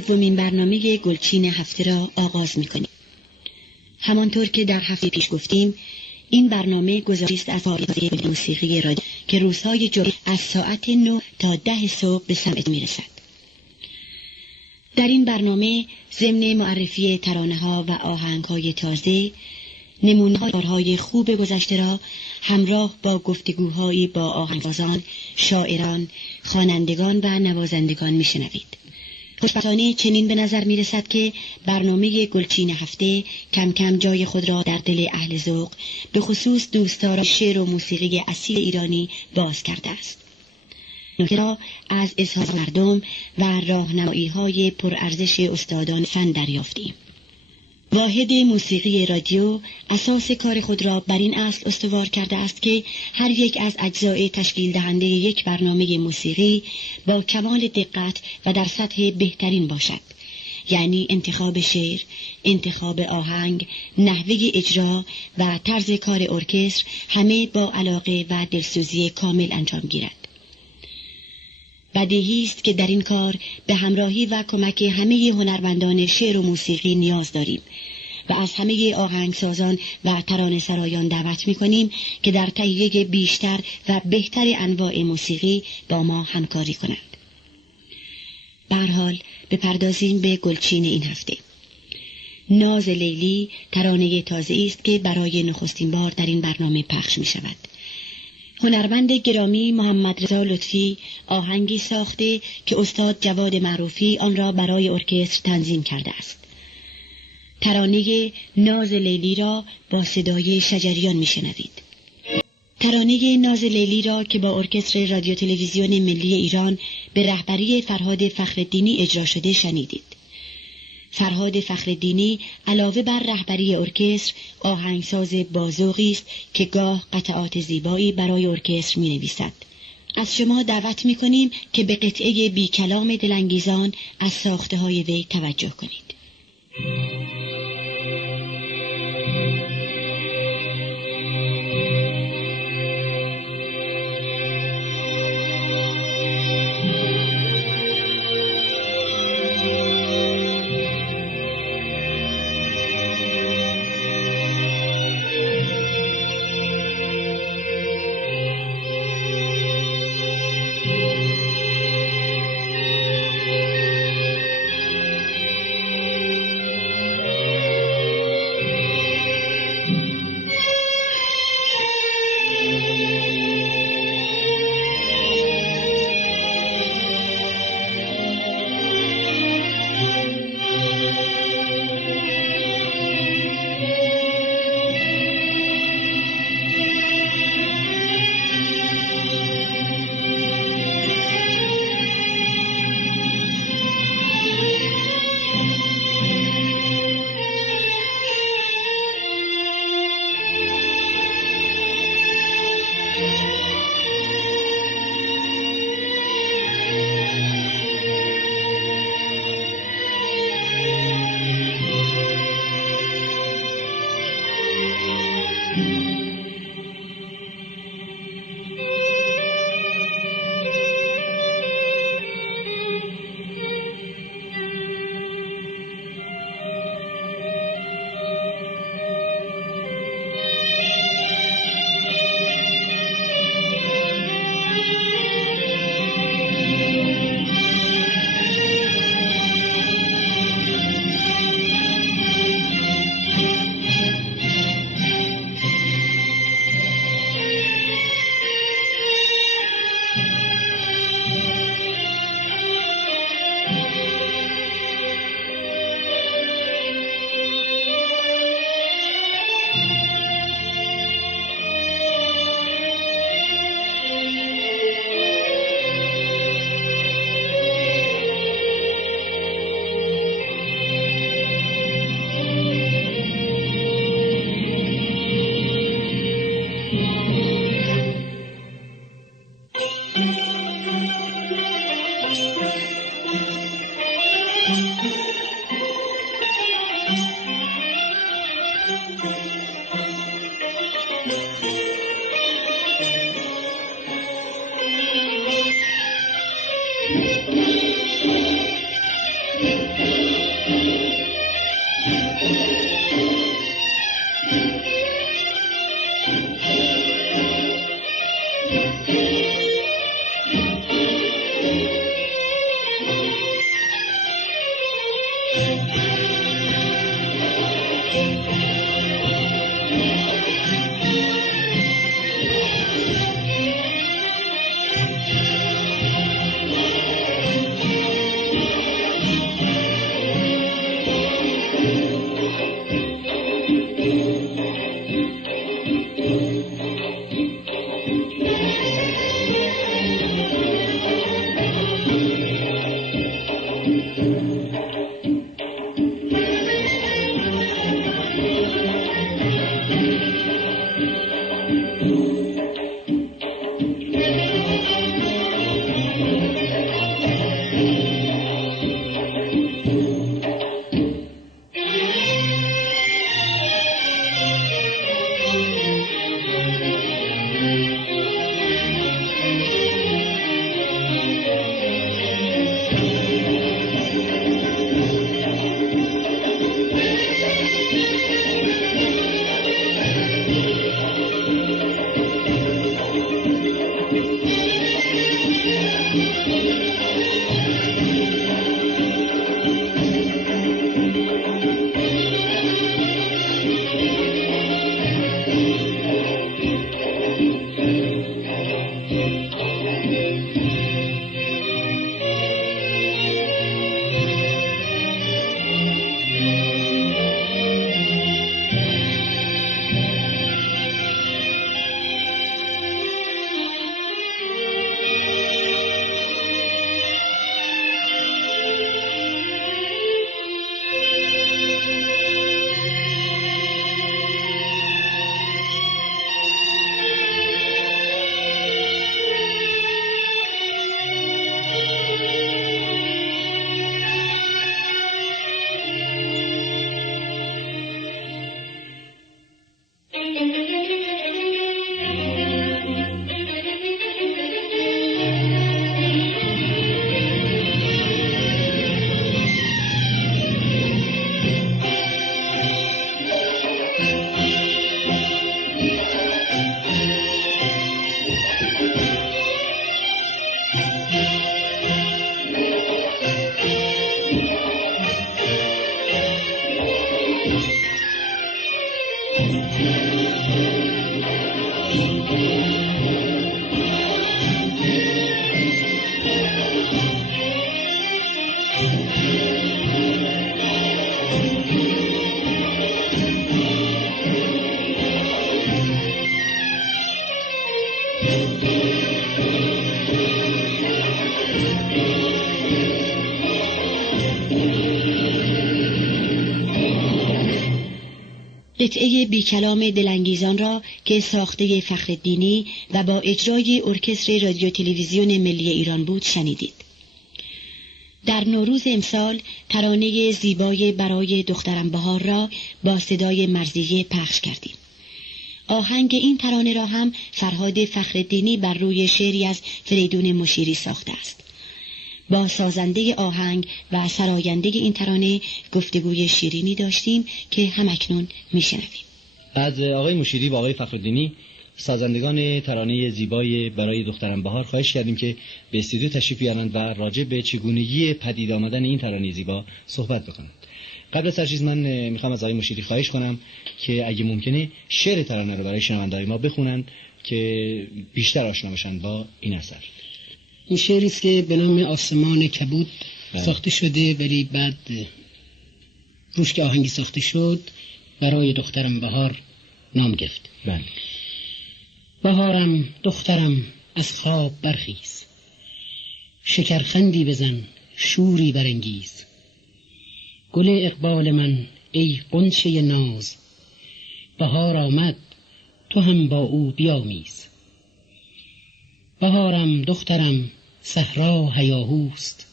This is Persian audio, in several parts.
سومین برنامه گلچین هفته را آغاز می‌کنیم. همانطور که در هفته پیش گفتیم، این برنامه گزارشی است از فعالیت موسیقی رادیو که روزهای جمعه از ساعت 9 تا 10 صبح به سمع می‌رسد. در این برنامه ضمن معرفی ترانه‌ها و آهنگ‌های تازه، نمونه‌های خوب گذشته را همراه با گفتگوهایی با آهنگسازان، شاعران، خوانندگان و نوازندگان می‌شنوید. خوشبختانه چنین به نظر می‌رسد که برنامه گلچین هفته کم کم جای خود را در دل اهل ذوق، به خصوص دوستداران شعر و موسیقی اصیل ایرانی باز کرده است. نکته را از اظهار مردم و راهنمایی‌های پرارزش استادان فن دریافتیم. واحد موسیقی رادیو اساس کار خود را بر این اصل استوار کرده است که هر یک از اجزای تشکیل دهنده یک برنامه موسیقی با کمال دقت و در سطح بهترین باشد، یعنی انتخاب شعر، انتخاب آهنگ، نحوه اجرا و طرز کار ارکستر همه با علاقه و دلسوزی کامل انجام گیرد. بدیهی است که در این کار به همراهی و کمک همه هنرمندان شعر و موسیقی نیاز داریم و از همه آهنگسازان و ترانه سرایان دعوت می‌کنیم که در تهیه بیشتر و بهتر انواع موسیقی با ما همکاری کنند. به هر حال بپردازیم به گلچین این هفته. ناز لیلی ترانه تازه‌ای است که برای نخستین بار در این برنامه پخش می‌شود. هنرمند گرامی محمدرضا لطفی آهنگی ساخته که استاد جواد معروفی آن را برای ارکستر تنظیم کرده است. ترانه ناز لیلی را با صدای شجریان میشنوید. ترانه ناز لیلی را که با ارکستر رادیو تلویزیون ملی ایران به رهبری فخرالدینی اجرا شده شنیدید. فخرالدینی علاوه بر رهبری ارکستر آهنگساز بازوقی است که گاه قطعات زیبایی برای ارکستر می‌نویسد. از شما دعوت می‌کنیم که به قطعه بی کلام دل انگیزان از ساخته‌های وی توجه کنید. قطعه بی کلام دل انگیزان را که ساخته فخرالدینی و با اجرای ارکستر رادیو تلویزیون ملی ایران بود شنیدید. در نوروز امسال ترانه زیبای برای دخترم بهار را با صدای مرضیه پخش کردیم. آهنگ این ترانه را هم فرهاد فخرالدینی بر روی شعری از فریدون مشیری ساخته است. با سازنده آهنگ و سراینده این ترانه گفتگوی شیرینی داشتیم که همکنون میشنویم. از آقای مشیری و آقای فخرالدینی سازندگان ترانه زیبای برای دخترم بهار خواهش کردیم که به استودیو تشریف بیارند و راجع به چگونگی پدید آمدن این ترانه زیبا صحبت بکنند. قبل از هر چیز من میخوام از آقای مشیری خواهش کنم که اگه ممکنه شعر ترانه رو برای شنوندگان ما بخونند که بیشتر آشنا بشن با این اثر. این شعری است که به نام آسمان کبود ساخته شده، ولی بعد روش که آهنگی ساخته شد برای دخترم بهار نام گرفت. بله. بهارم دخترم از خواب برخیز، شکرخندی بزن شوری برانگیز. گل اقبال من ای غنچه ناز، بهار آمد تو هم با او بیامیز. بهارم دخترم صحرا هیاهوست،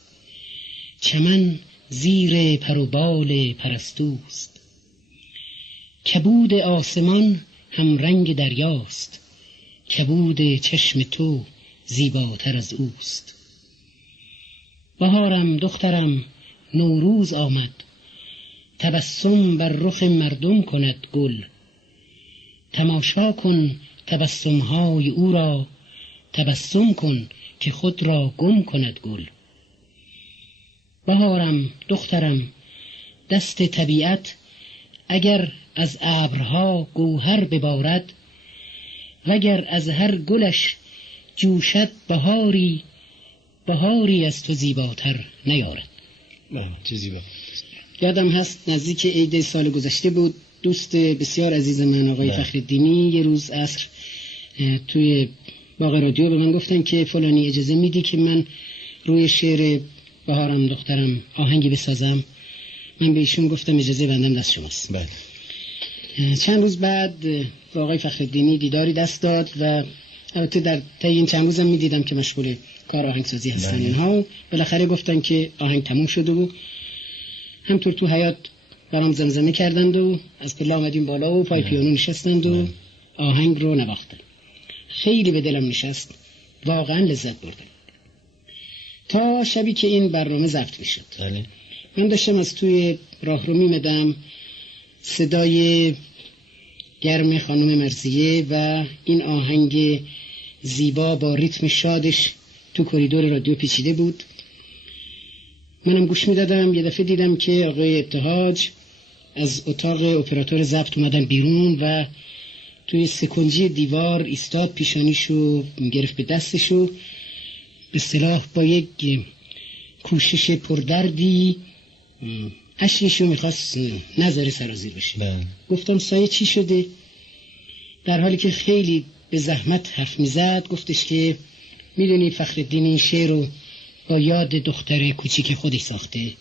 چمن زیر پروبال پرستوست. کبود آسمان هم رنگ دریاست، کبود چشم تو زیباتر از اوست. بهارم دخترم نوروز آمد، تبسم بر رخ مردم کند گل. تماشا کن تبسمهای او را، تبسم کن که خود را گم کند گل. بهارم دخترم دست طبیعت اگر از ابرها گوهر ببارد، وگر از هر گلش جوشد بهاری، بهاری از تو زیباتر نیارد. چه زیبا. یادم هست نزدیک عید سال گذشته بود، دوست بسیار عزیز من آقای فخرالدینی یه روز عصر توی باغ رادیو به من گفتن که فلانی اجازه میدی که من روی شعر بهارم دخترم آهنگی بسازم؟ من به ایشون گفتم اجازه بندم دست شماست. بله. چند روز بعد با آقای فخرالدینی دیداری دست داد و البته در طی این چند روزم میدیدم که مشغول کار آهنگسازی هستن اینها. بالاخره گفتن که آهنگ تموم شده و همطور تو حیاط برام زمزمه کردند و از پله آمدیم بالا و پای پیانو نشستند و آهنگ رو نواختن. خیلی به دلم نشست، واقعا لذت بردم. تا شبی که این برنامه ضبط میشد من داشتم از توی راهرو میمدم، صدای گرم خانم مرضیه و این آهنگ زیبا با ریتم شادش تو کریدور رادیو پیچیده بود. منم گوش میدادم. یه دفعه دیدم که آقای ابتهاج از اتاق اپراتور ضبط اومدن بیرون و توی سکنجی دیوار ایستاد، پیشانیشو گرفت به دستشو، به اصطلاح با یک کوشش پردردی اشکشو میخواست نظر سرازیر بشه. گفتم سایه چی شده؟ در حالی که خیلی به زحمت حرف میزد گفتش که میدونی فخرالدینی این شعر رو با یاد دختر کوچیک خودش ساخته.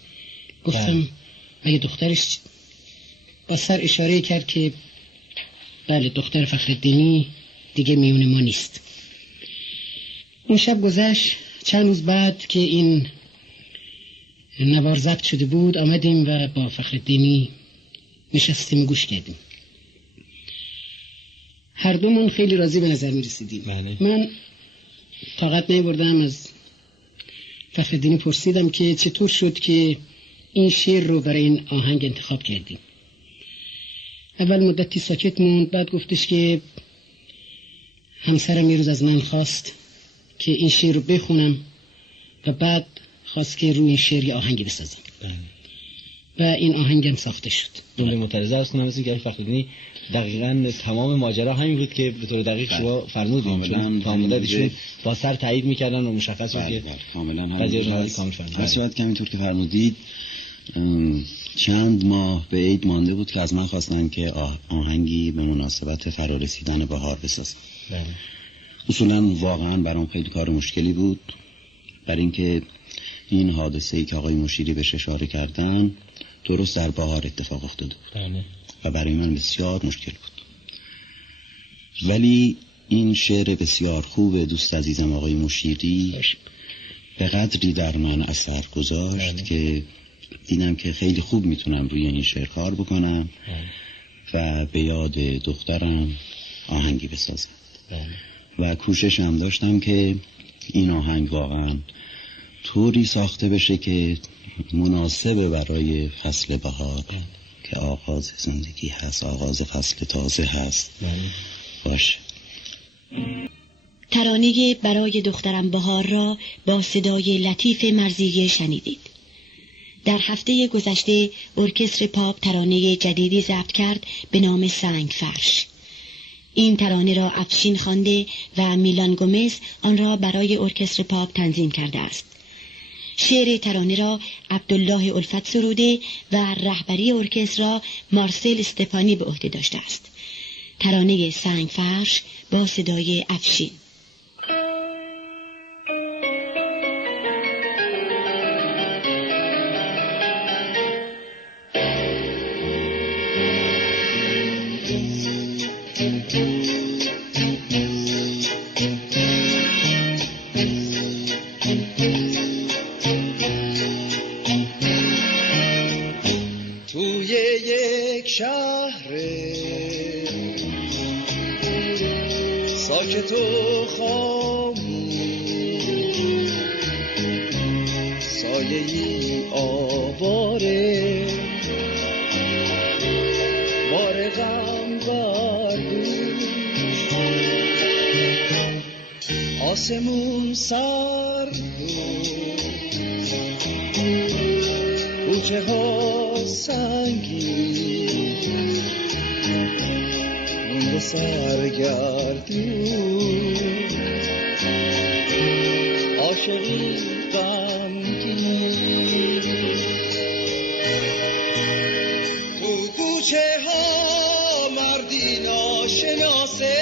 گفتم مگه دخترش؟ با سر اشاره کرد که بله، دختر فخرالدینی دیگه میون ما نیست. اون شب گذشت. چند روز بعد که این نوار ضبط شده بود آمدیم و با فخرالدینی نشستیم گوش کردیم. هر دومون خیلی راضی به نظر می رسیدیم. من طاقت نیاوردم، از فخرالدینی پرسیدم که چطور شد که این شعر رو برای این آهنگ انتخاب کردیم. اول مدتی ساکت موند، بعد گفتش که همسرم یه روز از من خواست که این شعر رو بخونم و بعد خواست که روی این شعر یه آهنگی بسازیم و این آهنگم ساخته شد. جمله معترضه است کنم مثل که فخرالدینی دقیقاً تمام ماجرا همین بود که به طور دقیق شما فرمودید، چون تا مدتشون با سر تایید میکردن و مشخص بود که کاملا همین کامل فرمودید. اصلا که همینطور که فرمودید چند ماه به عید مانده بود که از من خواستن که آهنگی به مناسبت فرارسیدن بهار بسازم. اصولا واقعا برام خیلی کار مشکلی بود، برای اینکه این حادثه‌ای که آقای مشیری بهش اشاره کردن درست در بهار اتفاق افتاده بود و برای من بسیار مشکل بود. ولی این شعر بسیار خوب دوست عزیزم آقای مشیری به قدری در من اثر گذاشت که دیدم که خیلی خوب میتونم روی این شعر کار بکنم و به یاد دخترم آهنگی بسازم. و کوشش هم داشتم که این آهنگ واقعا طوری ساخته بشه که مناسب برای فصل بهار که آغاز زندگی هست، آغاز فصل تازه هست باشه. ترانه برای دخترم بهار را با صدای لطیف مرضیه شنیدید. در هفته گذشته ارکستر پاپ ترانه جدیدی ضبط کرد به نام سنگفرش. این ترانه را افشین خوانده و میلان گومز آن را برای ارکستر پاپ تنظیم کرده است. شعر ترانه را عبدالله الفت سروده و رهبری ارکستر را مارسل استپانی به عهده داشته است. ترانه سنگفرش با صدای افشین. توی یک شهر ساکت و خاموش سایه‌ای آواره بار غم بر دوش آسمون سر کوچه ها سنگی مونده سرگردون عاشقی غمگین تو کوچه ها مردی ناشناسه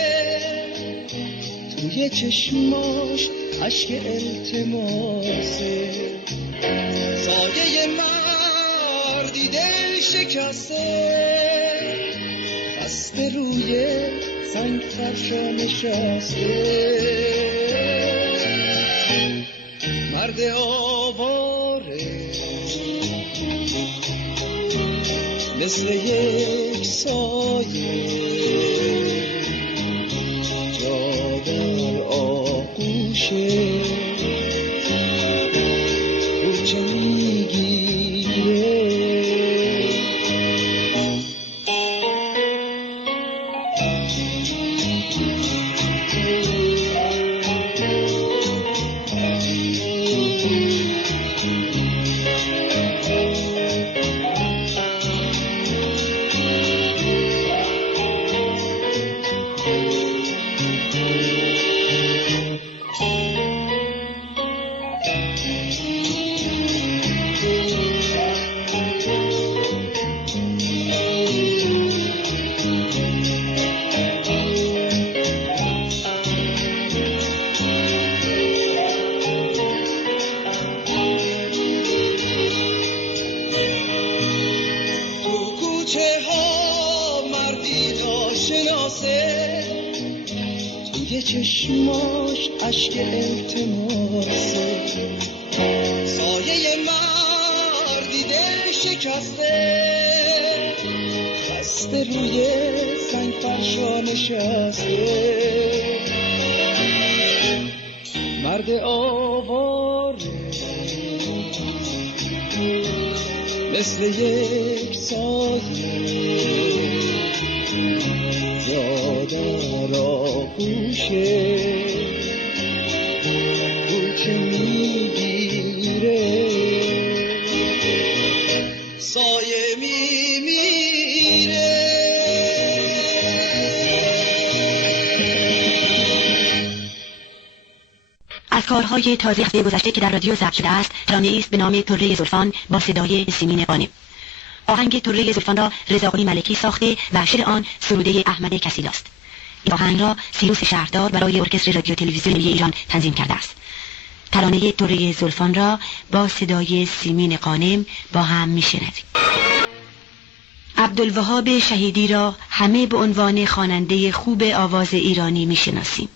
توی چشماش اشک التماسه سایه مردی دل شکسته دست روی سنگفرشا نشسته مرد آواره مثل یک سایه جا در آغوشه کوچه میگیره چشماش اشک التماسه، سایه مردی دل شکسته، خسته روی سنگفرشا نشسته، مرد آواره مثل یک سایه، جا در آغوشه او که میگیره سایه میمیره. از کارهای تازه هفته گذشته که در رادیو ضبط شده است، ترانه‌ای است به نام ترانه زلفان با صدای سیمین غانم. آهنگ ترانه زلفان را رضا ملکی ساخته و شعر آن سروده احمد کسیل است. این آهنگ را سیروش شهردار برای ارکستر رادیو تلویزیون ملی ایران تنظیم کرده است. ترانه ترانه زلفان را با صدای سیمین غانم با هم میشنویم. عبدالوهاب شهیدی را همه به عنوان خواننده خوب آواز ایرانی میشناسیم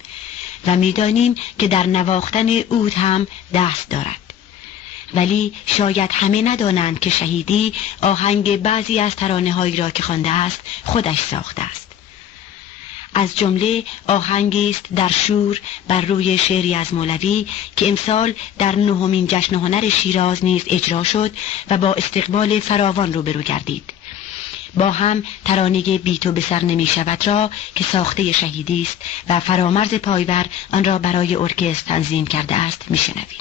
و میدانیم که در نواختن عود هم دست دارد. ولی شاید همه ندانند که شهیدی آهنگ بعضی از ترانه‌هایی را که خوانده است خودش ساخته است. از جمله آهنگی است در شور بر روی شعری از مولوی که امسال در 9مین جشن هنر شیراز نیز اجرا شد و با استقبال فراوان روبرو گردید. با هم ترانه بی تو به سر نمی شود را که ساخته شهیدی است و فرامرز پایور آن را برای ارکستر تنظیم کرده است میشنویم.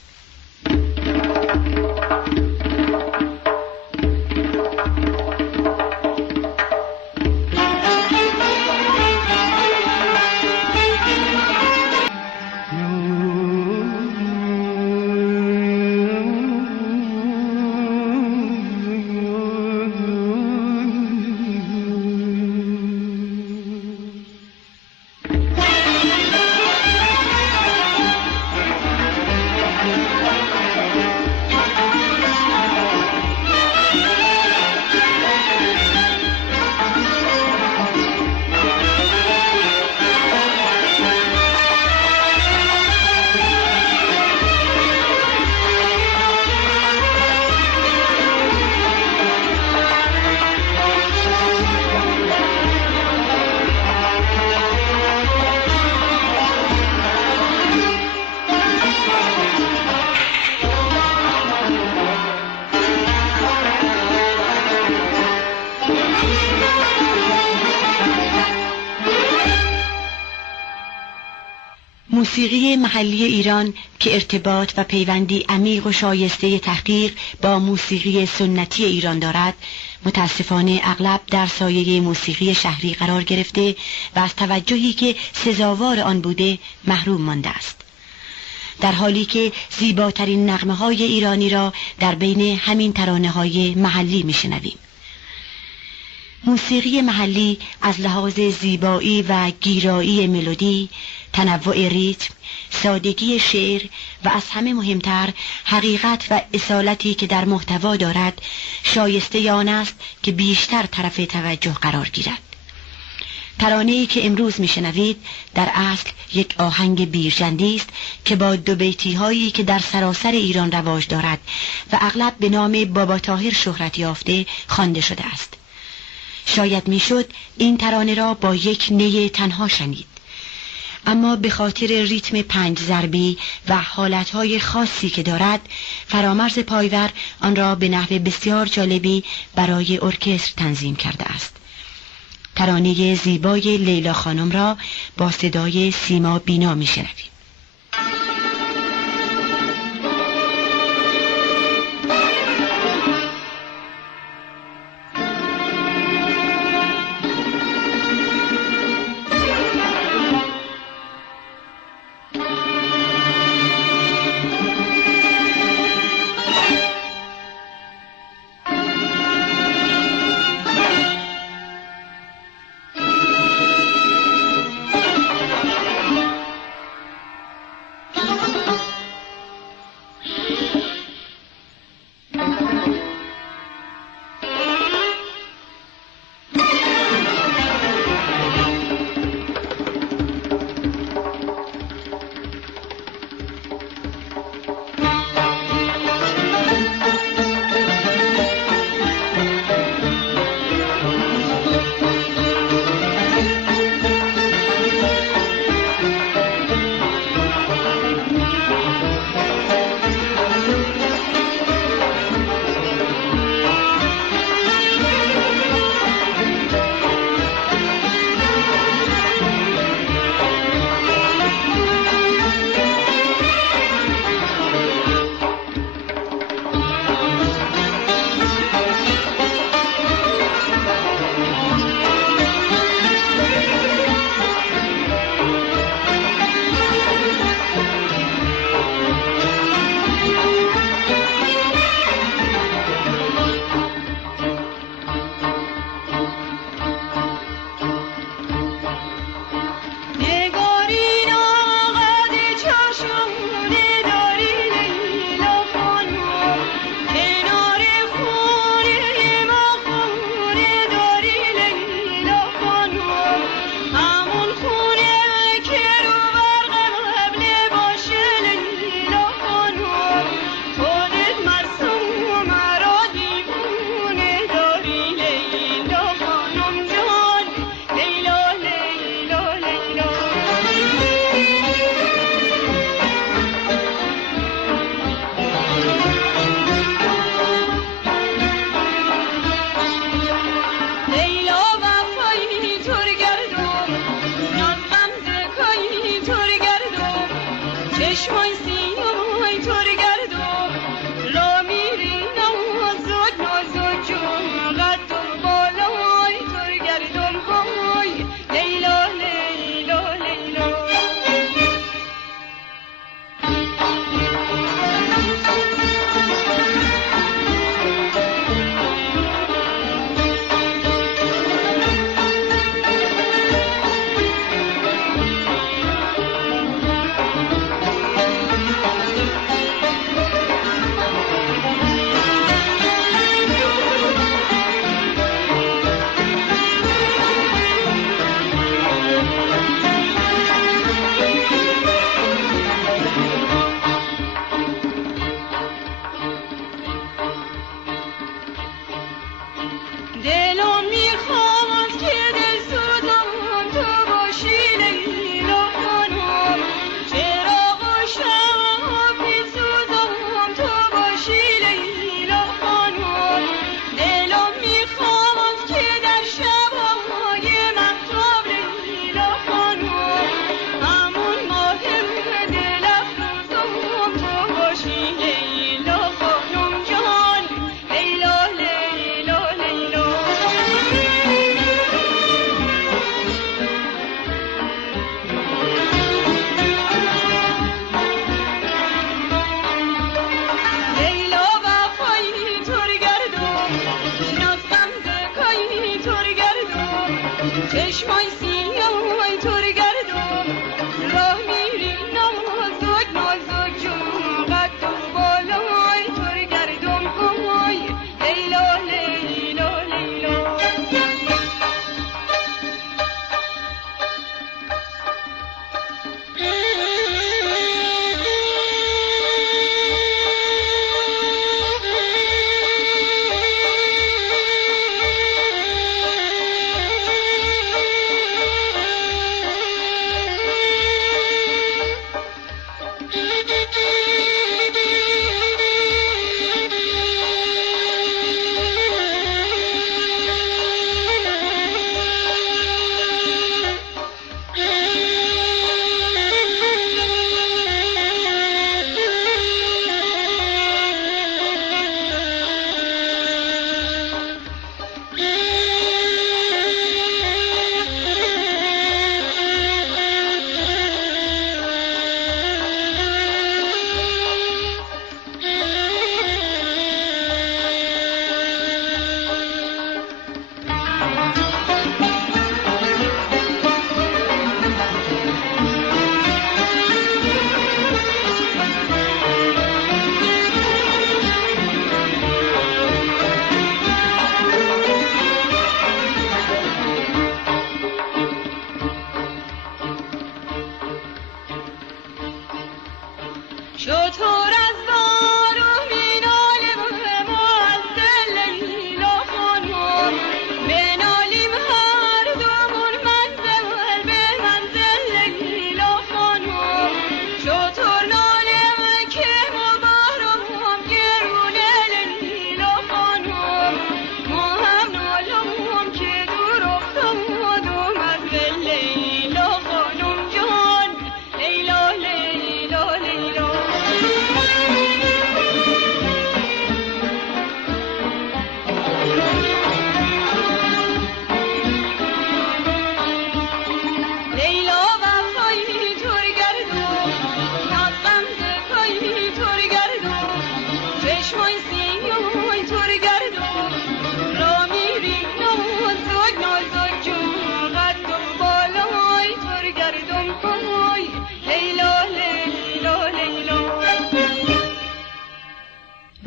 موسیقی محلی ایران که ارتباط و پیوندی عمیق و شایسته تحقیق با موسیقی سنتی ایران دارد، متاسفانه اغلب در سایه موسیقی شهری قرار گرفته و از توجهی که سزاوار آن بوده محروم مانده است. در حالی که زیباترین نغمه‌های ایرانی را در بین همین ترانه‌های محلی میشنویم. موسیقی محلی از لحاظ زیبایی و گیرایی ملودی، تنوع ریتم، سادگی شعر و از همه مهمتر حقیقت و اصالتی که در محتوا دارد شایسته آن است که بیشتر طرف توجه قرار گیرد. ترانه‌ای که امروز میشنوید در اصل یک آهنگ بیرجندی است که با دو بیتی‌هایی که در سراسر ایران رواج دارد و اغلب به نام بابا طاهر شهرت یافته خوانده شده است. شاید میشد این ترانه را با یک نی تنها شنید، اما به خاطر ریتم 5 ضربی و حالتهای خاصی که دارد، فرامرز پایور آن را به نحو بسیار جالبی برای ارکستر تنظیم کرده است. ترانه زیبای لیلی خانم را با صدای سیما بینا میشنویم.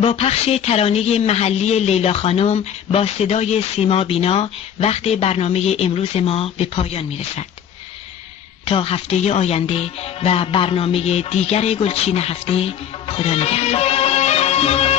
با پخش ترانه محلی لیلا خانم با صدای سیما بینا وقت برنامه امروز ما به پایان میرسد. تا هفته آینده و برنامه دیگر گلچین هفته، خدا نگهدار.